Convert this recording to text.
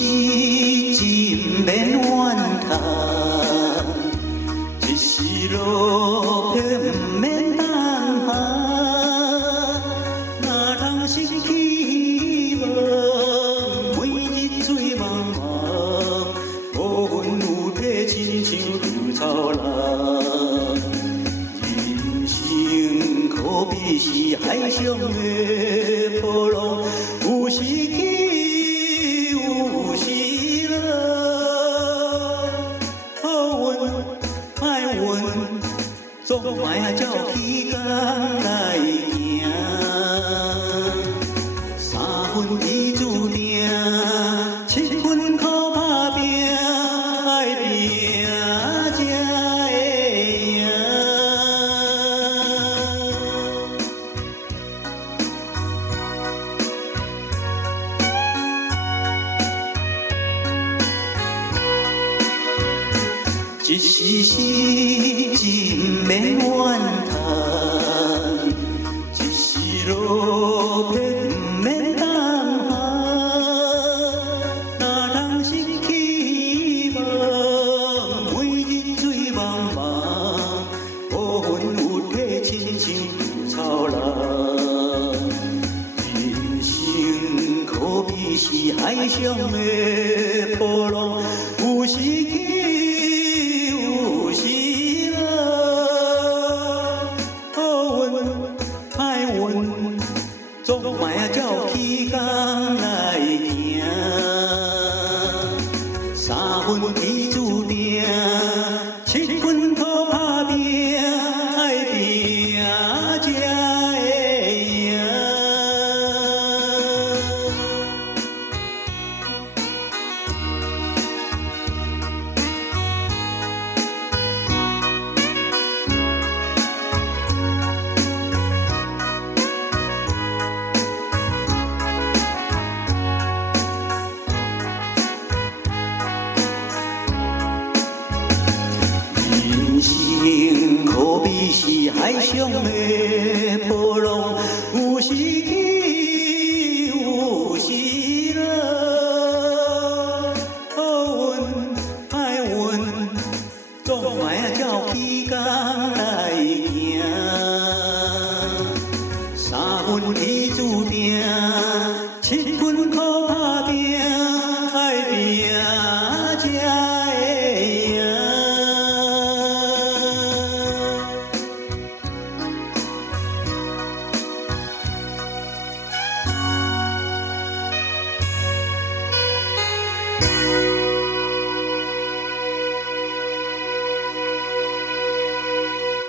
真免怨叹，一时落魄不免等下，哪通失去望，每日醉茫茫，无魂有体，亲像稻草人。人生可比是海上的波浪，有时起，有时落。好运歹运，总嘛要照起工来行。三分天注定，7分靠打拼，爱拼才会赢。一时失志不免怨叹，一时落魄不免等下，哪通失去望，每日醉茫茫，无魂有体，亲像稻草人。人生可比是海上的波浪，有时起。有时落，好运歹运，总嘛要照起工来行。三分天注定，7分靠打拼，爱拼才会赢。人生可比是海上的波浪，有时起，有时落。好运歹运，总嘛要照起工来行。三分天注定